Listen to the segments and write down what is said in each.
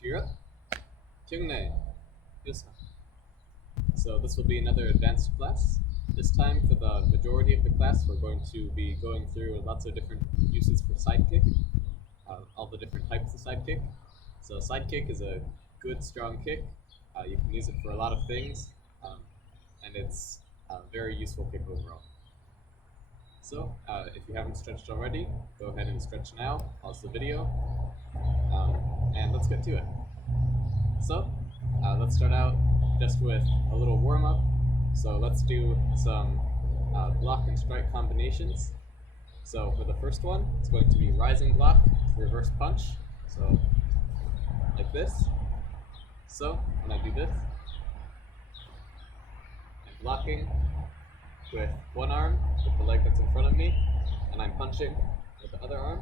Cheer up. Kyungne. Yusa. So this will be another advanced class. This time, for the majority of the class, we're going to be going through lots of different uses for sidekick, all the different types of sidekick. So sidekick is a good, strong kick. You can use it for a lot of things, um, and it's a very useful kick overall. So, if you haven't stretched already, go ahead and stretch now, pause the video, and let's get to it. So, let's start out just with a little warm up. So, let's do some block and strike combinations. So, for the first one, it's going to be rising block, reverse punch. So, like this. So, when I do this, I'm blocking with one arm, with the leg that's in front of me, and I'm punching with the other arm.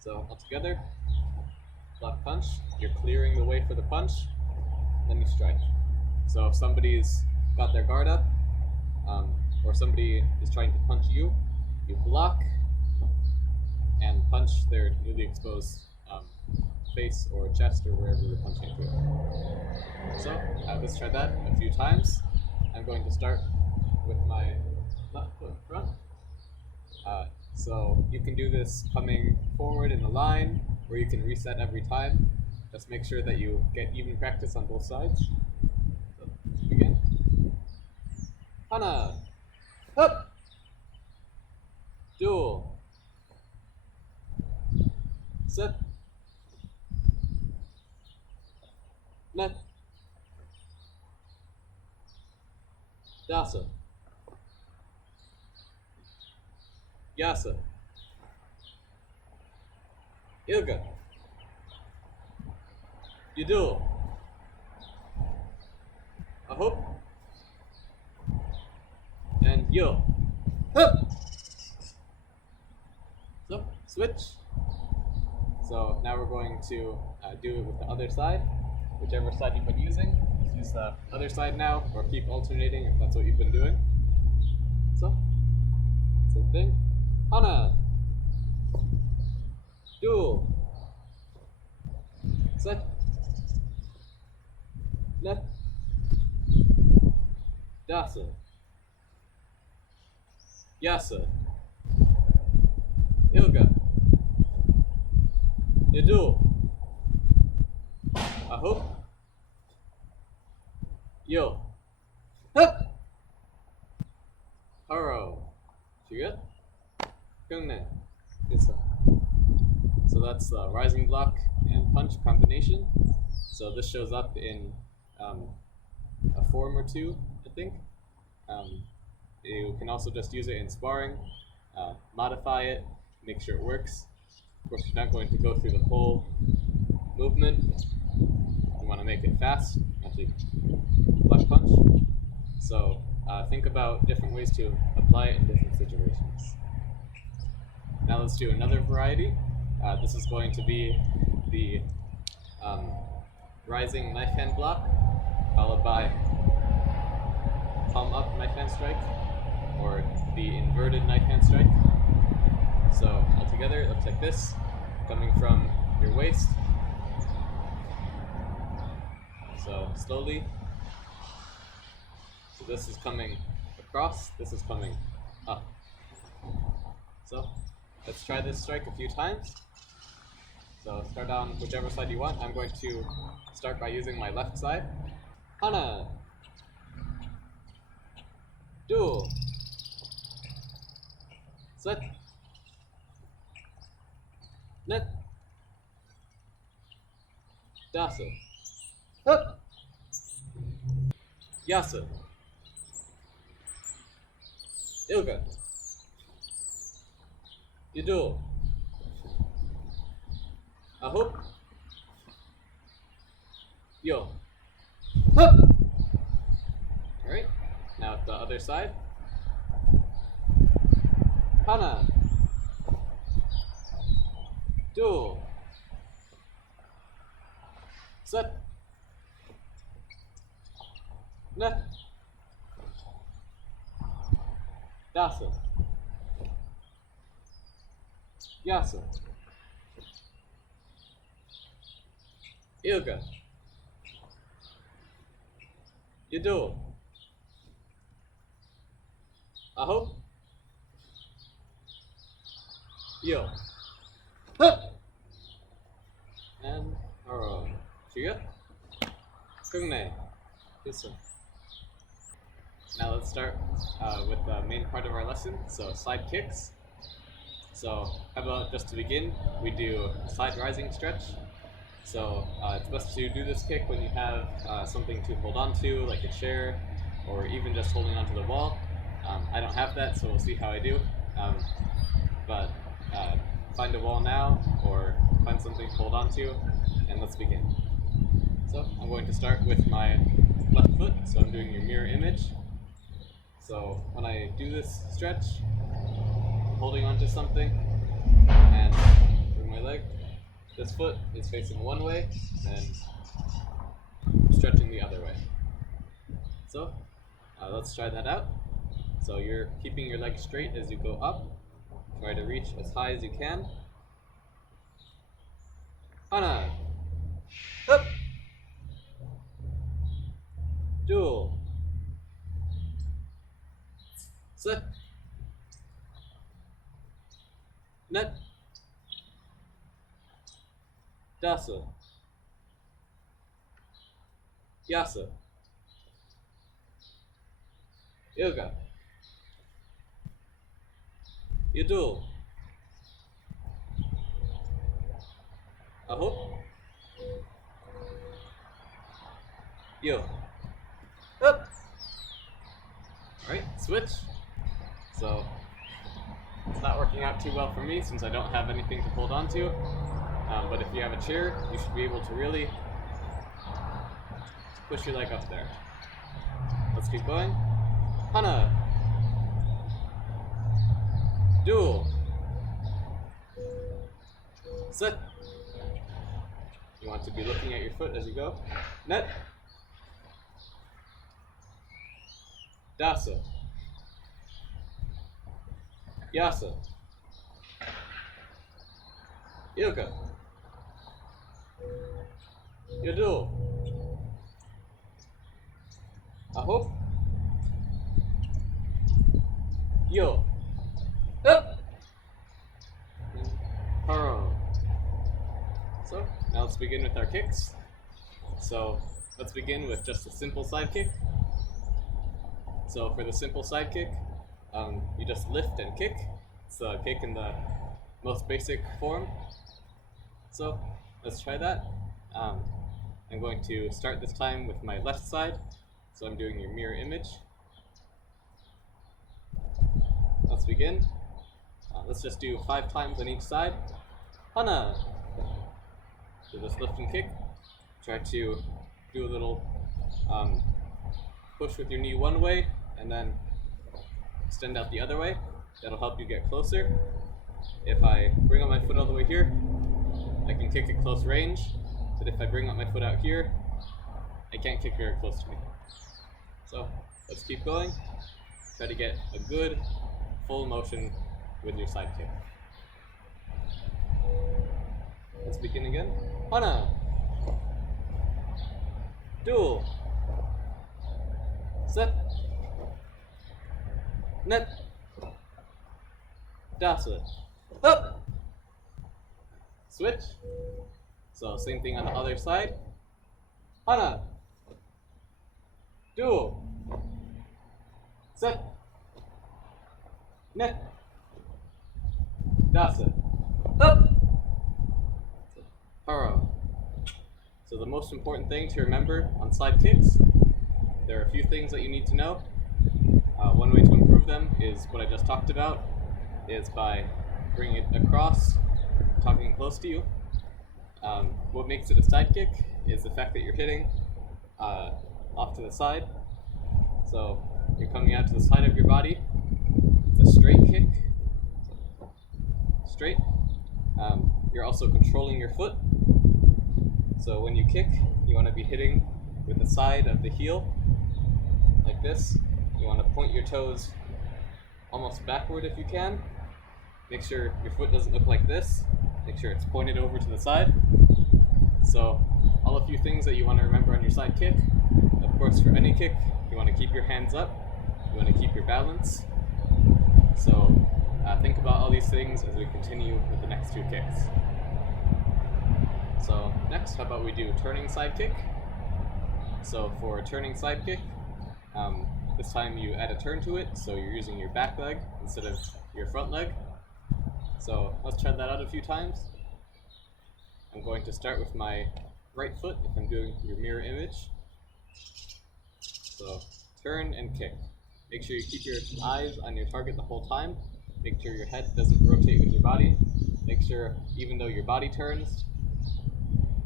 So, altogether, block punch, you're clearing the way for the punch, then you strike. So if somebody's got their guard up, or somebody is trying to punch you, you block and punch their newly exposed face or chest or wherever you're punching to. So let's try that a few times. I'm going to start with my left foot front. So you can do this coming forward in a line, or you can reset every time. Just make sure that you get even practice on both sides. So, begin. Hana! Up! Duel! Set! Net! Dasa! Yasa! Ilga! You duel! I hope. And yo. Hup! So, switch. So now we're going to do it with the other side. Whichever side you've been using, just use the other side now, or keep alternating if that's what you've been doing. So, same thing. Hana! Duel! Set! Net! Dasa! Yasa! Ilga! Yadu! I hope. Yo! Hup! Haro! Shiga? Gungne! Yasa. So that's the rising block and punch combination. So this shows up in a form or two, I think. You can also just use it in sparring, modify it, make sure it works. Of course, you're not going to go through the whole movement. You want to make it fast, actually, flush punch. So think about different ways to apply it in different situations. Now let's do another variety. This is going to be the rising knife hand block, followed by palm up knife hand strike, or the inverted knife hand strike. So altogether, it looks like this, coming from your waist. So slowly. So this is coming across, this is coming up. So let's try this strike a few times. So start on whichever side you want. I'm going to start by using my left side. Hana! Duel! Set! Net! Dasa! Hup! Yasa! Ilga! Yadul! I hope. Yo! Hup! Alright, now the other side. Hana! Duel! Set! Net! Dasa! Yasa! Ilga. Yadul. Aho. Yo. Hup. And Haro. Chiga. Kungne. Yusa. Now let's start with the main part of our lesson, so side kicks. So how about just to begin, we do a side rising stretch. So it's best to do this kick when you have something to hold on to, like a chair, or even just holding onto the wall. I don't have that, so we'll see how I do. But find a wall now, or find something to hold on to, and let's begin. So I'm going to start with my left foot, so I'm doing your mirror image. So when I do this stretch, I'm holding onto something, and bring my leg. This foot is facing one way, and I'm stretching the other way. So let's try that out. So you're keeping your leg straight as you go up. Try to reach as high as you can. Hana. Up. Dual. Set. Net. Dasa. Yasa. Ilga. Yadul. Aho. Yo. Up. Alright, switch. So it's not working out too well for me since I don't have anything to hold on to. But if you have a chair, you should be able to really push your leg up there. Let's keep going. Hana. Dual. Set. You want to be looking at your foot as you go. Net. Dasa. Yasa. Ilga. Yadul. Aho. Yo. Up. Haro. So now let's begin with our kicks. So let's begin with just a simple side kick. So for the simple side kick, you just lift and kick. It's a kick in the most basic form. So let's try that. I'm going to start this time with my left side. So I'm doing your mirror image. Let's begin. Let's just do 5 times on each side. Hana. So just lift and kick. Try to do a little push with your knee one way and then extend out the other way. That'll help you get closer. If I bring up my foot all the way here, I can kick at close range. But if I bring up my foot out here, I can't kick very close to me. So let's keep going. Try to get a good full motion with your side kick. Let's begin again. Hana. Dual. Set. Net. Dasa. Up. Switch. So same thing on the other side. Hana. Dual. Set. Net. Dasa. Up. Haro. So the most important thing to remember on side kicks, there are a few things that you need to know. One way to improve them is what I just talked about, is by bringing it across, talking close to you. What makes it a side kick is the fact that you're hitting off to the side. So you're coming out to the side of your body. It's a straight kick. Straight. You're also controlling your foot. So when you kick, you want to be hitting with the side of the heel, like this. You want to point your toes almost backward if you can. Make sure your foot doesn't look like this. Make sure it's pointed over to the side. So, all a few things that you want to remember on your side kick. Of course, for any kick, you want to keep your hands up, you want to keep your balance. So, think about all these things as we continue with the next two kicks. So, next, how about we do turning side kick? So, for a turning side kick, this time you add a turn to it, so you're using your back leg instead of your front leg. So let's try that out a few times. I'm going to start with my right foot if I'm doing your mirror image. So turn and kick. Make sure you keep your eyes on your target the whole time. Make sure your head doesn't rotate with your body. Make sure even though your body turns,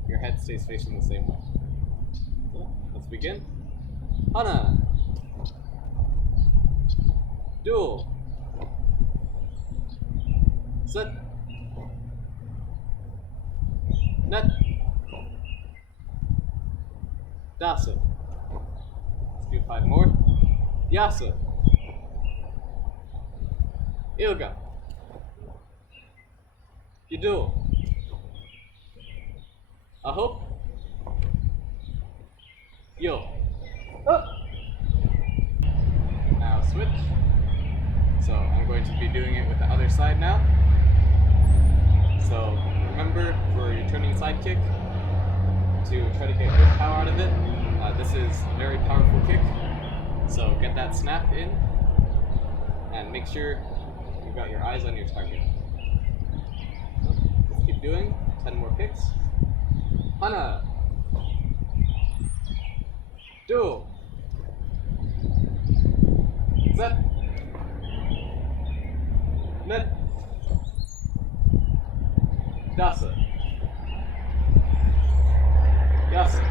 your head stays facing the same way. So let's begin. Hana! Duel! Set! Net! Dasa! Let's do 5 more. Yasa! Ilga! Yudul! Ahop! Yo! Up! Now switch. So I'm going to be doing it with the other side now. So remember for your turning side kick to try to get good power out of it. This is a very powerful kick. So get that snap in and make sure you've got your eyes on your target. So, let's keep doing 10 more kicks. Hana! Duel! Set! Net! Dasa! Yasa!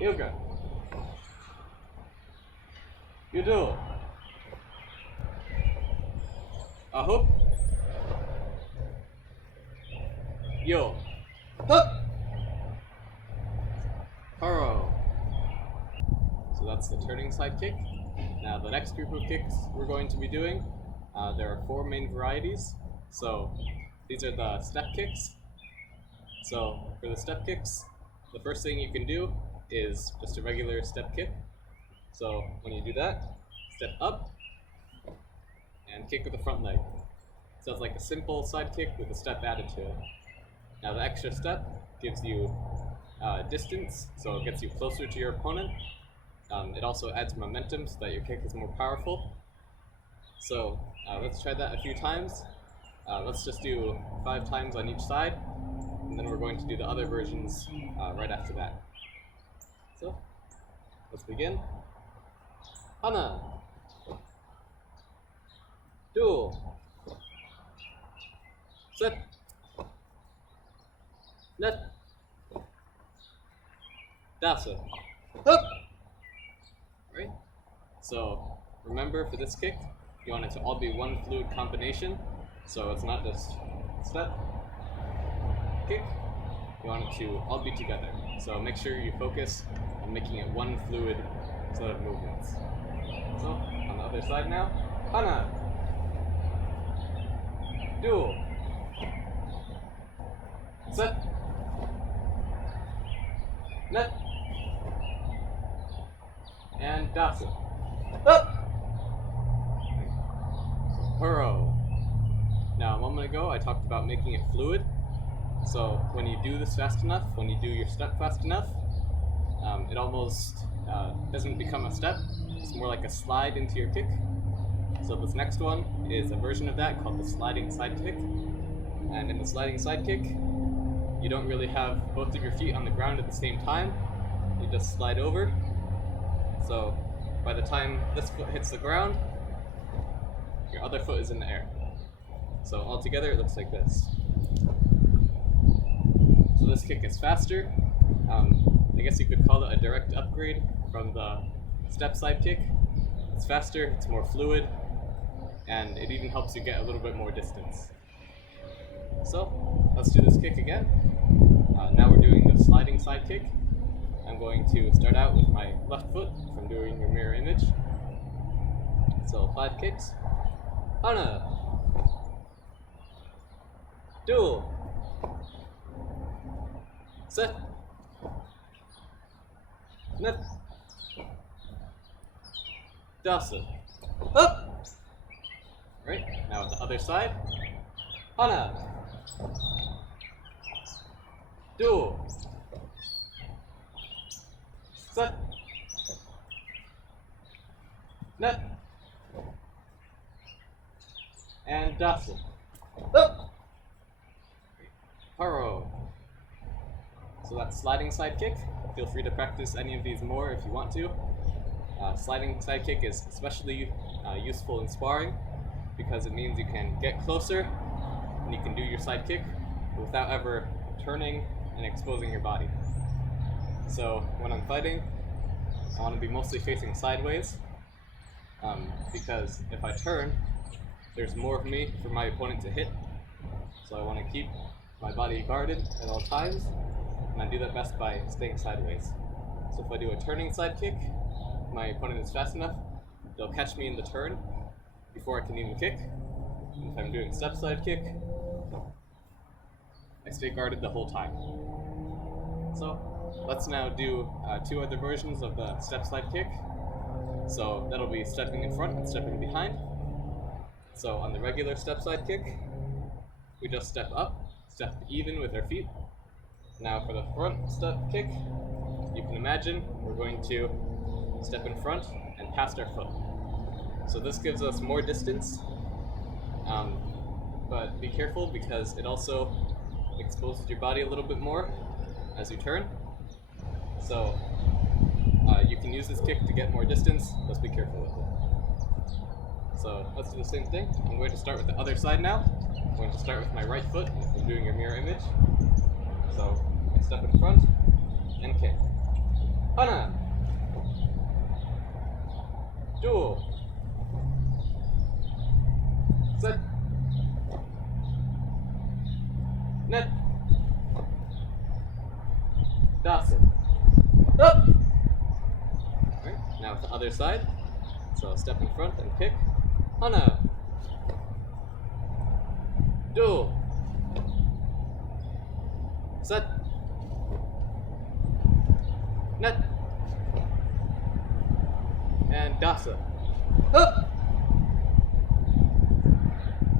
Ilga! Yudul! Ahop! Yo! Hup! Haro! So that's the turning side kick. Now the next group of kicks we're going to be doing, there are 4 main varieties. So these are the step kicks. So for the step kicks, the first thing you can do is just a regular step kick. So when you do that, step up and kick with the front leg. So it's like a simple side kick with a step added to it. Now the extra step gives you distance, so it gets you closer to your opponent. It also adds momentum so that your kick is more powerful. So let's try that a few times. Let's just do 5 times on each side, and then we're going to do the other versions right after that. So let's begin. Hana! Duel! Set! Net! Dasa! Up! Right? So remember for this kick, you want it to all be one fluid combination. So it's not just step, kick. You want it to all be together. So make sure you focus on making it one fluid set of movements. So on the other side now, Hana, Duel, Set, Net, and Dasa. Up! Hurrow. Now a moment ago I talked about making it fluid. So when you do this fast enough, when you do your step fast enough, it almost doesn't become a step. It's more like a slide into your kick. So this next one is a version of that called the sliding side kick. And in the sliding side kick, you don't really have both of your feet on the ground at the same time. You just slide over. So by the time this foot hits the ground, your other foot is in the air. So altogether it looks like this. So this kick is faster. I guess you could call it a direct upgrade from the step side kick. It's faster, it's more fluid, and it even helps you get a little bit more distance. So let's do this kick again. Now we're doing the sliding side kick. I'm going to start out with my left foot if I'm doing your mirror image. So 5 kicks. Hana. Duel. set, net, dasa, up. Right, now at the other side, hana, do, set, net, and dasa, up. Haro. So that's sliding side kick. Feel free to practice any of these more if you want to. Sliding side kick is especially useful in sparring because it means you can get closer and you can do your side kick without ever turning and exposing your body. So when I'm fighting, I want to be mostly facing sideways because if I turn, there's more of me for my opponent to hit. So I want to keep my body guarded at all times, and I do that best by staying sideways. So if I do a turning side kick, my opponent is fast enough, they'll catch me in the turn before I can even kick. And if I'm doing step side kick, I stay guarded the whole time. So let's now do two other versions of the step side kick. So that'll be stepping in front and stepping behind. So on the regular step side kick, we just step up, step even with our feet. Now for the front step kick, you can imagine we're going to step in front and past our foot. So this gives us more distance, but be careful because it also exposes your body a little bit more as you turn. So you can use this kick to get more distance, just be careful with it. So let's do the same thing. I'm going to start with the other side now. I'm going to start with my right foot if I'm doing your mirror image. So I step in front and kick. Hana! Do! Set! Net! Dasa! Up! Alright, now with the other side. So step in front and kick. Hana! Do! Set! Net! And dasa! Up!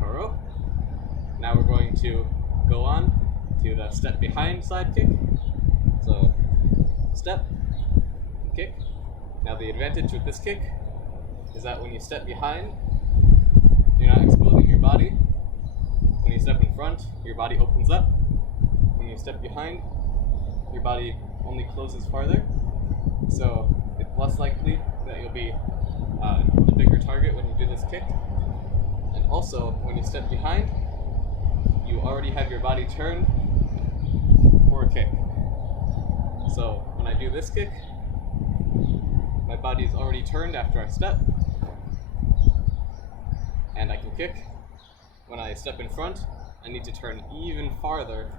Haro. Now we're going to go on to the step behind side kick. So step, kick. Now the advantage with this kick is that when you step behind, you're not exposing your body. When you step in front, your body opens up. When you step behind, your body only closes farther. So it's less likely that you'll be the bigger target when you do this kick. And also, when you step behind, you already have your body turned for a kick. So when I do this kick, my body is already turned after I step, and I can kick. When I step in front, I need to turn even farther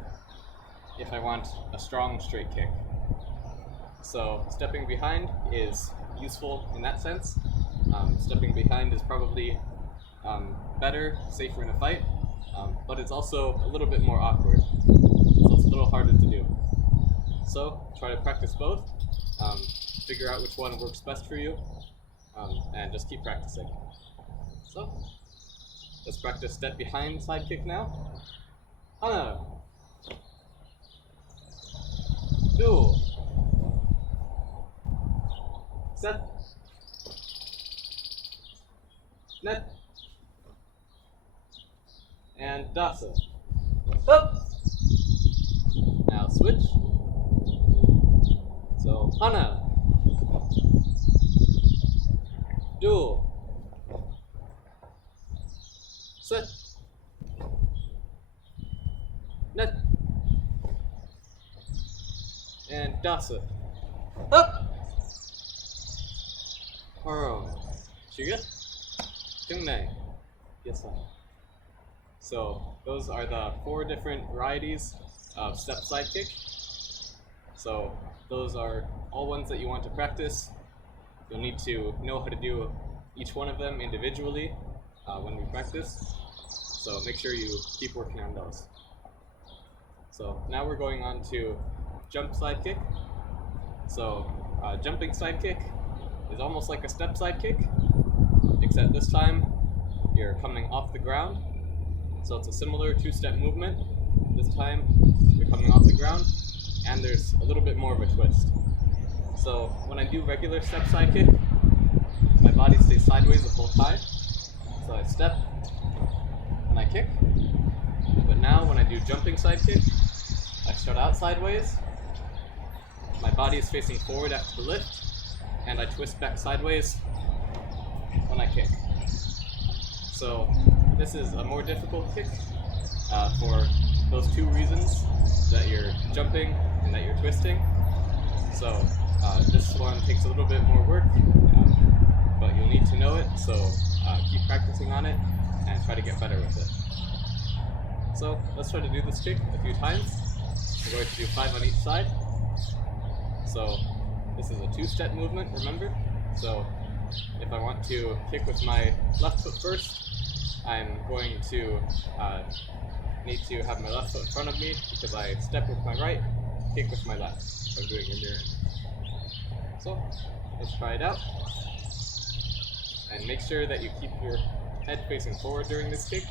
if I want a strong straight kick. So stepping behind is useful in that sense. Stepping behind is probably better, safer in a fight, but it's also a little bit more awkward, so it's a little harder to do. So try to practice both, figure out which one works best for you, and just keep practicing. So let's practice step behind side kick now. Hana. Do. Set. Net. And dasa. Up. Now switch. So hana. Do. Set. Net. And dasa. Up. Haro. Shiga. Jungnei. Yes, sir. So those are the 4 different varieties of step side kick. So those are all ones that you want to practice. You'll need to know how to do each one of them individually when we practice. So make sure you keep working on those. So now we're going on to jump side kick. So jumping side kick is almost like a step side kick, except this time you're coming off the ground. So it's a similar two-step movement. This time you're coming off the ground, and there's a little bit more of a twist. So when I do regular step side kick, my body stays sideways the whole time. So I step and I kick. But now when I do jumping side kick, I start out sideways, my body is facing forward after the lift, and I twist back sideways when I kick. So this is a more difficult kick for those two reasons, that you're jumping and that you're twisting. So this one takes a little bit more work, but you'll need to know it, so keep practicing on it and try to get better with it. So let's try to do this kick a few times. We're going to do 5 on each side. So this is a two-step movement, remember? So if I want to kick with my left foot first, I'm going to need to have my left foot in front of me because I step with my right, kick with my left. So I'm doing a mirror. So let's try it out. And make sure that you keep your head facing forward during this kick.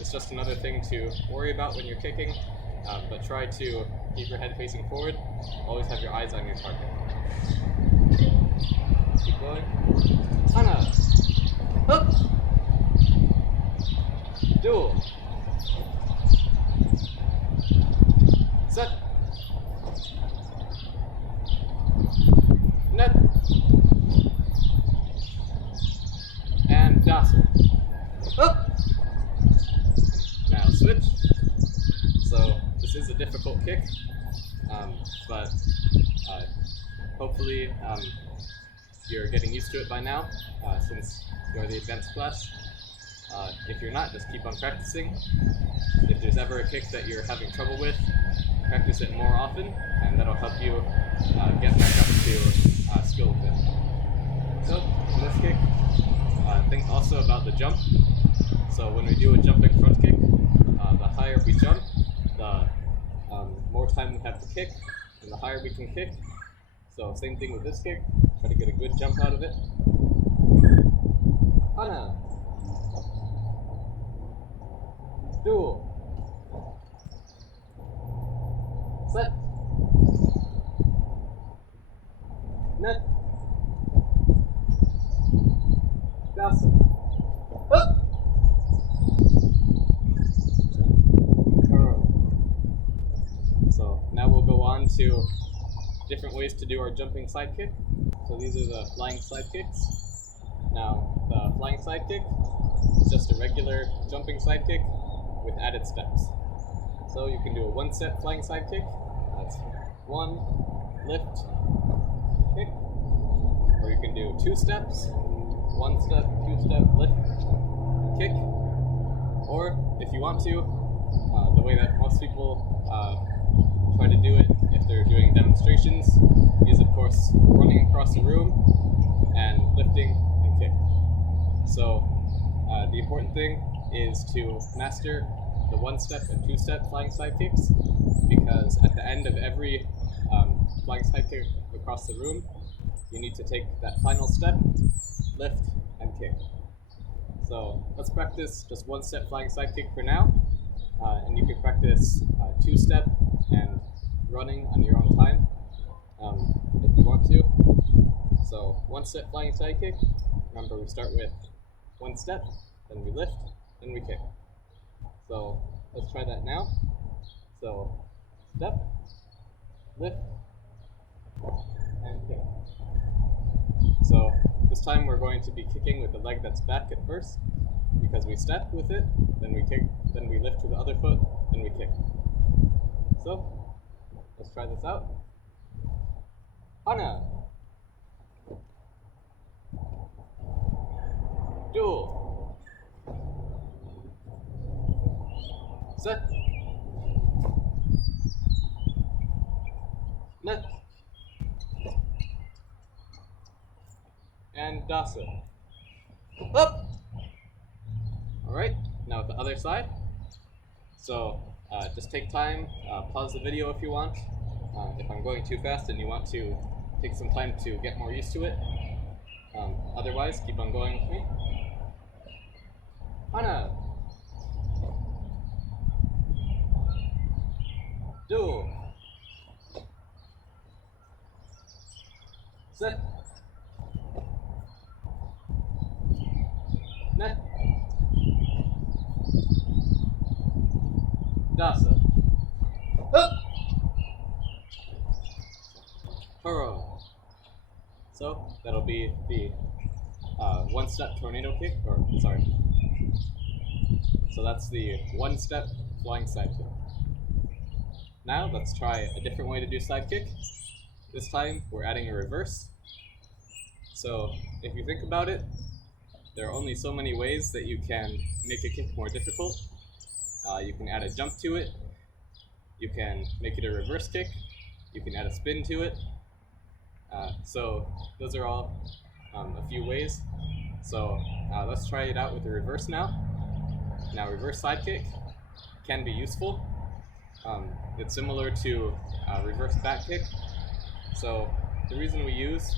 It's just another thing to worry about when you're kicking, but try to keep your head facing forward. Always have your eyes on your target. Keep going. Hana! Up! Duel! Set! Net! And Dasu. Up! Now switch. So this is a difficult kick, but hopefully you're getting used to it by now, since you're the advanced class. If you're not, just keep on practicing. If there's ever a kick that you're having trouble with, practice it more often, and that'll help you get back up to skill with it. So in this kick, think also about the jump. So when we do a jumping front kick, the higher we jump, the more time we have to kick, and the higher we can kick. So same thing with this kick, try to get a good jump out of it. Hana! Duel! Set! Net! Dasu! Up! So now we'll go on to different ways to do our jumping side kick. So these are the flying side kicks. Now the flying side kick is just a regular jumping side kick with added steps. So you can do a 1-step flying side kick. That's 1, lift, kick. Or you can do 2 steps, 1 step, 2 step, lift, kick. Or if you want to, the way that most people try to do it if they're doing demonstrations is, of course, running across the room and lifting and kick. So the important thing is to master the 1-step and 2-step flying side kicks, because at the end of every flying side kick across the room, you need to take that final step, lift, and kick. So let's practice just 1-step flying side kick for now, and you can practice 2-step and running on your own time if you want to. So 1-step flying side kick, remember we start with 1 step, then we lift, then we kick. So let's try that now. So step, lift, and kick. So this time we're going to be kicking with the leg that's back at first, because we step with it, then we kick, then we lift with the other foot, then we kick. So let's try this out. Hana! Duel! Set! Net! And Dasu. Up! Alright, now the other side. So just take time, pause the video if you want, if I'm going too fast and you want to take some time to get more used to it. Otherwise, keep on going with me. Hana! Do! Set! Net! Dasa! Hup! Hurrah! So, that'll be the one-step tornado kick, or, sorry. So that's the one-step flying side kick. Now, let's try a different way to do side kick. This time, we're adding a reverse. So, if you think about it, there are only so many ways that you can make a kick more difficult. You can add a jump to it, you can make it a reverse kick, you can add a spin to it. So those are all a few ways. So let's try it out with the reverse now. Now reverse side kick can be useful. It's similar to reverse back kick. So the reason we use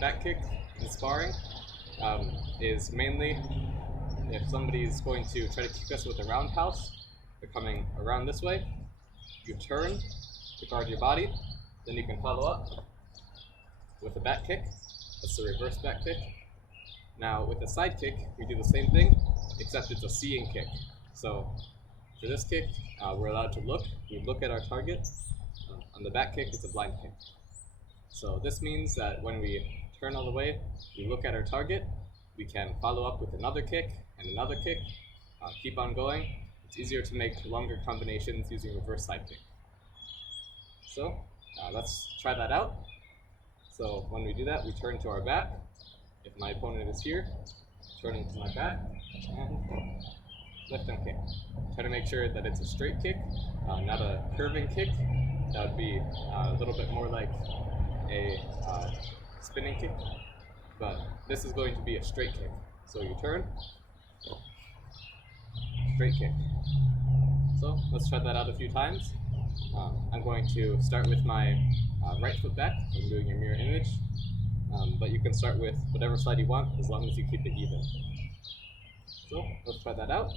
back kick in sparring is mainly if somebody's going to try to kick us with a roundhouse, they're coming around this way, you turn to guard your body, then you can follow up with a back kick. That's the reverse back kick. Now with the side kick, we do the same thing, except it's a seeing kick. So for this kick, we're allowed to look. We look at our target. On the back kick, it's a blind kick. So this means that when we turn all the way, we look at our target, we can follow up with another kick and another kick, keep on going. It's easier to make longer combinations using reverse side kick. So let's try that out. So when we do that, we turn to our back. If my opponent is here, turning to my back, and lift and kick. Try to make sure that it's a straight kick, not a curving kick. That would be a little bit more like a spinning kick, but this is going to be a straight kick. So you turn, straight kick. So let's try that out a few times. I'm going to start with my right foot back. I'm doing your mirror image, but you can start with whatever side you want as long as you keep it even. So let's try that out.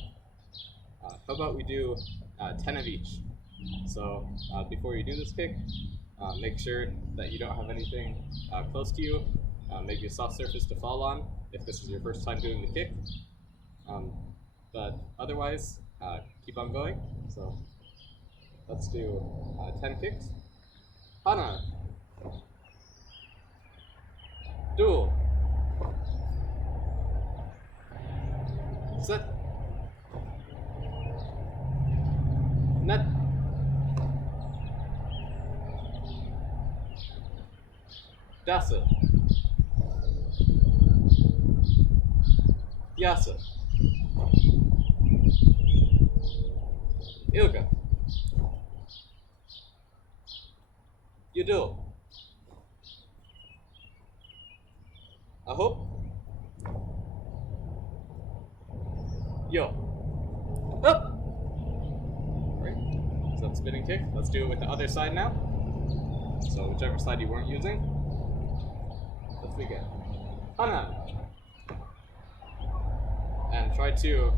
How about we do 10 of each? So before you do this kick, make sure that you don't have anything close to you, maybe a soft surface to fall on if this is your first time doing the kick. But otherwise, keep on going. So let's do 10 kicks. Hana. Duel. Set. Net. Dasa. Yasa. Ilga. Yudo. Aho. Yo. Up. Right. So that's spinning kick. Let's do it with the other side now. So whichever side you weren't using. Let's begin. Hana. And try to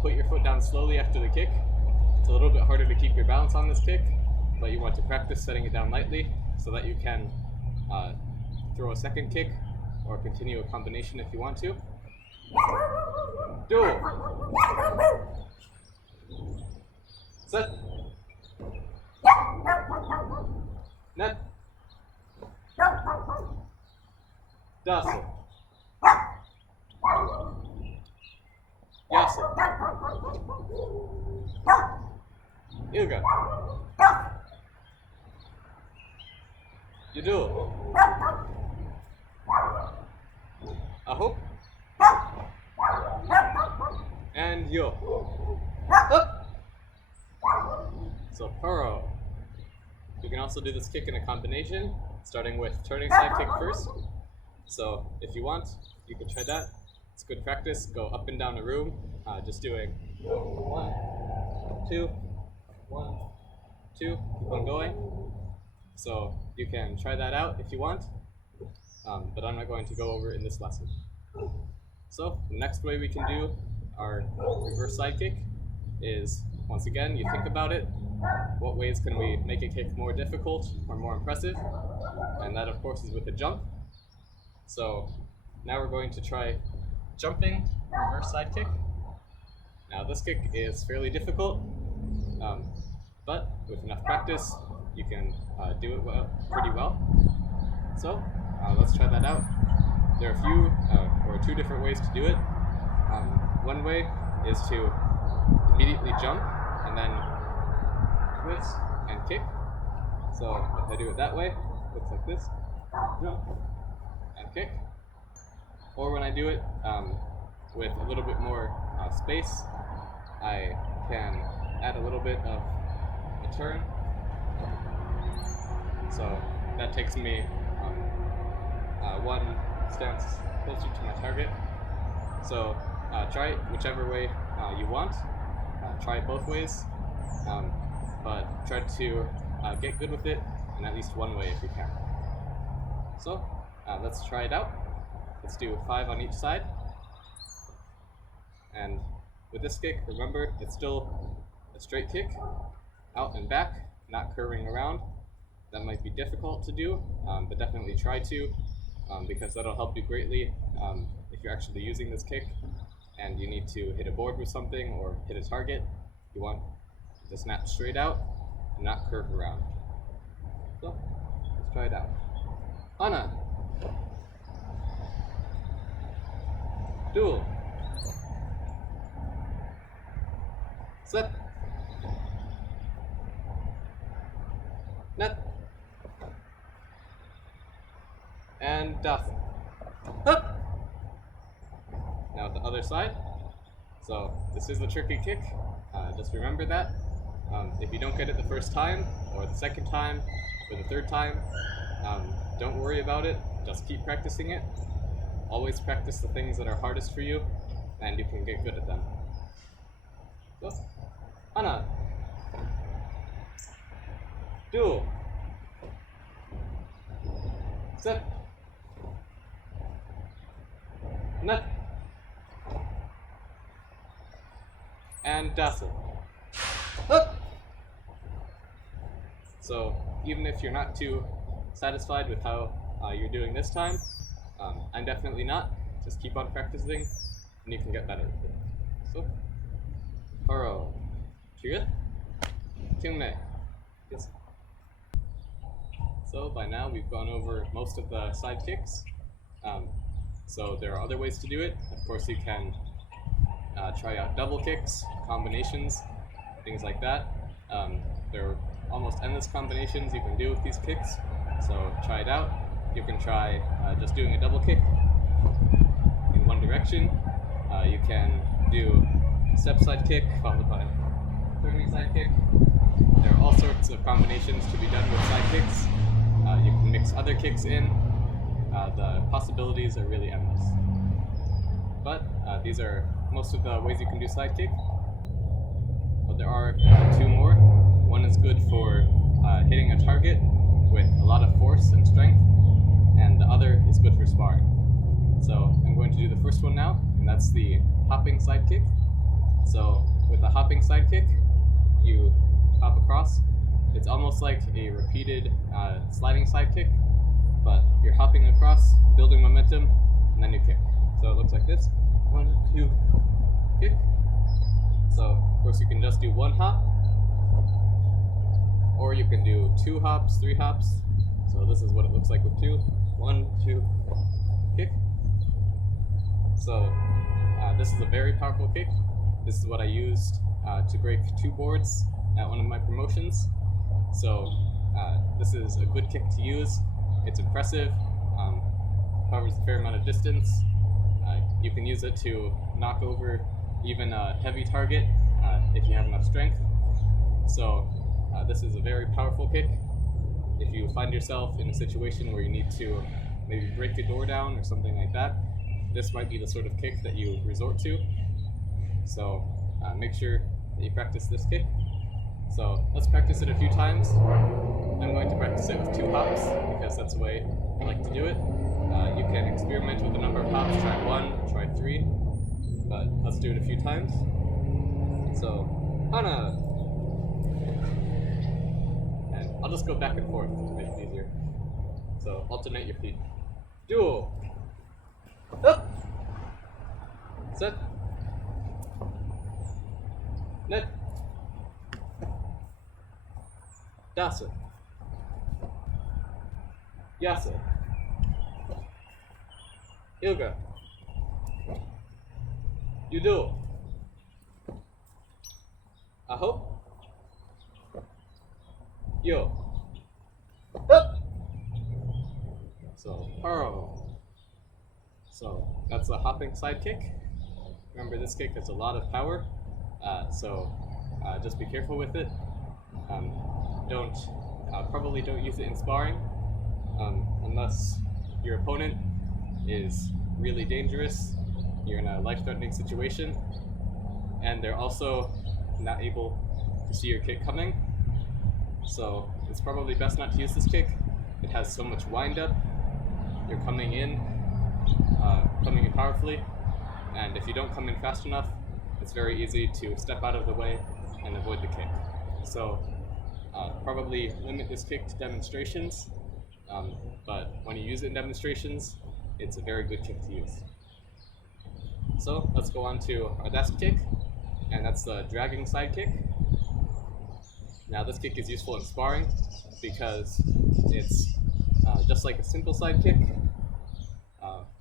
put your foot down slowly after the kick. It's a little bit harder to keep your balance on this kick, but you want to practice setting it down lightly so that you can throw a second kick or continue a combination if you want to. Duel. Set. Net. Dasa. Yasa. Ilga. Yudo. Aho. And yo. Up. So Puro. You can also do this kick in a combination, starting with turning side kick first. So if you want, you can try that. It's good practice. Go up and down the room, just doing 1, 2, 1, 2. Keep on going. So you can try that out if you want, but I'm not going to go over in this lesson. So the next way we can do our reverse side kick is, once again, you think about it. What ways can we make a kick more difficult or more impressive? And that, of course, is with a jump. So now we're going to try jumping reverse side kick. Now this kick is fairly difficult, but with enough practice, you can do it pretty well. So let's try that out. There are a few or two different ways to do it. One way is to immediately jump and then twist and kick. So if I do it that way, it looks like this: jump and kick. Or when I do it with a little bit more space, I can add a little bit of a turn. So that takes me one stance closer to my target. So try it whichever way you want. Try it both ways, but try to get good with it in at least one way if you can. So let's try it out. Let's do 5 on each side. And with this kick, remember, it's still a straight kick, out and back, not curving around. That might be difficult to do, but definitely try to, because that'll help you greatly if you're actually using this kick and you need to hit a board with something or hit a target. You want to snap straight out and not curve around. So let's try it out. Hana. Duel. Set. Net. And Dath. Up. Now the other side. So this is the tricky kick. Just remember that. If you don't get it the first time, or the second time, or the third time, don't worry about it. Just keep practicing it. Always practice the things that are hardest for you, and you can get good at them. So, Hana. Duel. Set. Net. And Dassel. Up. So even if you're not too satisfied with how you're doing this time, I'm definitely not. Just keep on practicing, and you can get better. So, Haro, Chirith, Kyungne. Yes. So by now we've gone over most of the side kicks. So there are other ways to do it. Of course, you can try out double kicks, combinations, things like that. There are almost endless combinations you can do with these kicks. So try it out. You can try just doing a double kick in one direction. You can do a step side kick followed by a turning side kick. There are all sorts of combinations to be done with side kicks. You can mix other kicks in. The possibilities are really endless. But these are most of the ways you can do side kick. But there are two more. One is good for hitting a target with a lot of force and strength, and the other is good for sparring. So I'm going to do the first one now, and that's the hopping side kick. So with a hopping side kick, you hop across. It's almost like a repeated sliding side kick, but you're hopping across, building momentum, and then you kick. So it looks like this. 1, 2, kick. So of course you can just do one hop, or you can do 2 hops, 3 hops. So this is what it looks like with 2. 1, 2, kick. So this is a very powerful kick. This is what I used to break 2 boards at one of my promotions. So this is a good kick to use. It's impressive, covers a fair amount of distance. You can use it to knock over even a heavy target if you have enough strength. So this is a very powerful kick. If you find yourself in a situation where you need to maybe break a door down or something like that, this might be the sort of kick that you resort to. So make sure that you practice this kick. So let's practice it a few times. I'm going to practice it with 2 hops because that's the way I like to do it. You can experiment with a number of hops, try 1, try 3, but let's do it a few times. So, Hana! And I'll just go back and forth to make it easier. So, alternate your feet. Duo! Up! Set! Net! Dasa! Yasa! Ilga! Yudo! Aho! Yo! Up! So, Haro! So, that's the hopping side kick. Remember, this kick has a lot of power, so just be careful with it. Probably don't use it in sparring, unless your opponent is really dangerous, you're in a life-threatening situation, and they're also not able to see your kick coming. So it's probably best not to use this kick. It has so much wind-up. You're coming in powerfully, and if you don't come in fast enough, it's very easy to step out of the way and avoid the kick. So probably limit this kick to demonstrations, but when you use it in demonstrations, it's a very good kick to use. So let's go on to our desk kick, and that's the dragging side kick. Now this kick is useful in sparring because it's just like a simple side kick,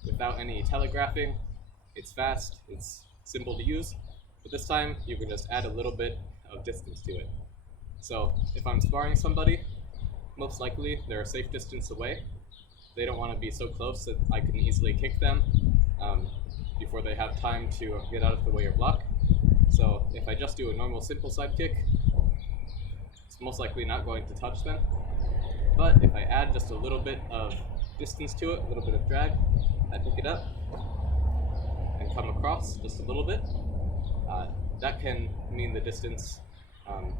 without any telegraphing. It's fast, it's simple to use, but this time you can just add a little bit of distance to it. So if I'm sparring somebody, most likely they're a safe distance away. They don't want to be so close that I can easily kick them before they have time to get out of the way or block. So if I just do a normal simple side kick, it's most likely not going to touch them. But if I add just a little bit of distance to it, a little bit of drag, I pick it up and come across just a little bit. That can mean the distance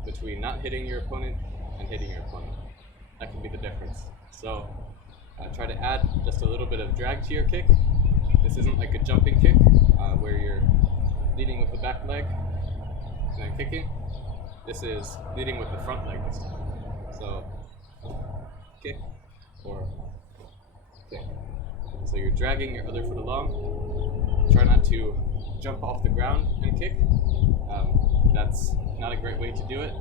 between not hitting your opponent and hitting your opponent. That can be the difference. So try to add just a little bit of drag to your kick. This isn't like a jumping kick where you're leading with the back leg and then kicking. This is leading with the front leg this time. So kick or kick. So you're dragging your other foot along. Try not to jump off the ground and kick. That's not a great way to do it.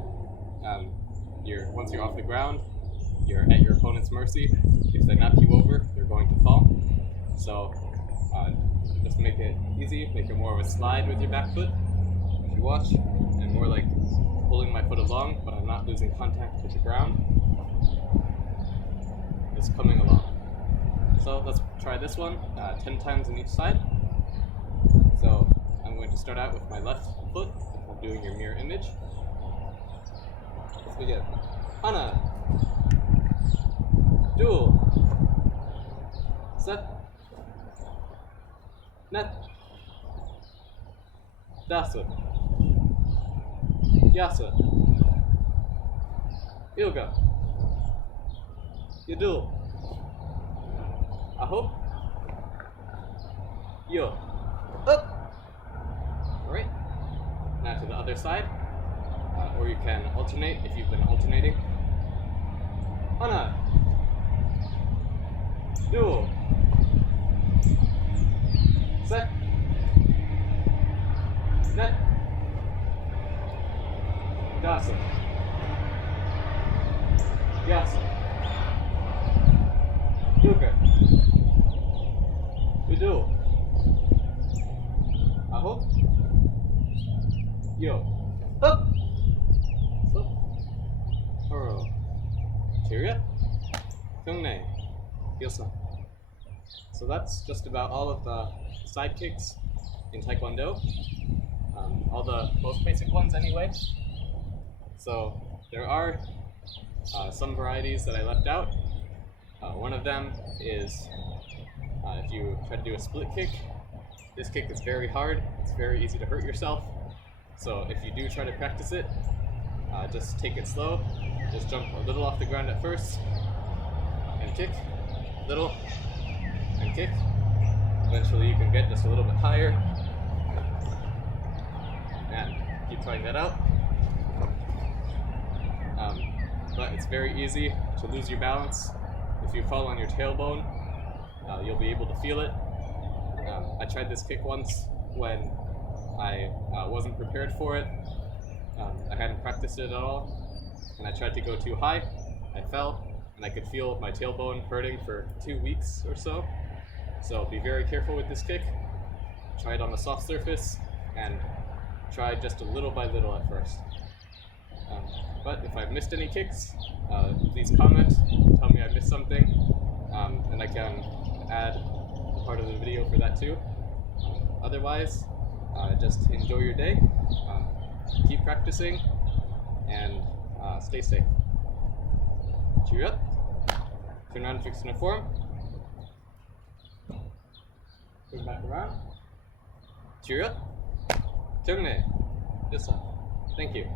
Once you're off the ground, you're at your opponent's mercy. If they knock you over, you're going to fall. So just make it easy, make it more of a slide with your back foot, if you watch, and more like pulling my foot along, but I'm not losing contact with the ground. Just coming along. So let's try this one 10 times on each side. So I'm going to start out with my left foot. I'm doing your mirror image. Let's begin. Hana. Dual. Set. Net. Dasa. Yasa. Ilga. Yadul. Aho. Yo. Up. Alright. Now to the other side. Or you can alternate if you've been alternating. Hana. Dual. Set. Net. Dasa. Yasa. Yuka. Udo. Aho. Yo. Up. So. Horo. Cheeria. Kungne. Yosa. So that's just about all of the side kicks in Taekwondo. All the most basic ones anyway. So there are some varieties that I left out. One of them is if you try to do a split kick. This kick is very hard. It's very easy to hurt yourself. So if you do try to practice it, just take it slow. Just jump a little off the ground at first, and kick, little, and kick. Eventually you can get just a little bit higher, and keep trying that out. But it's very easy to lose your balance. If you fall on your tailbone, you'll be able to feel it. I tried this kick once when I wasn't prepared for it. I hadn't practiced it at all, and I tried to go too high. I fell, and I could feel my tailbone hurting for 2 weeks or so. So be very careful with this kick. Try it on a soft surface, and try just a little by little at first. But if I've missed any kicks, please comment, tell me I missed something, and I can add a part of the video for that too. Otherwise, just enjoy your day, keep practicing, and stay safe. Cheer up, turn around, fix in a form, turn back around, cheer up, turn it, this one. Thank you.